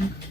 Mm-hmm.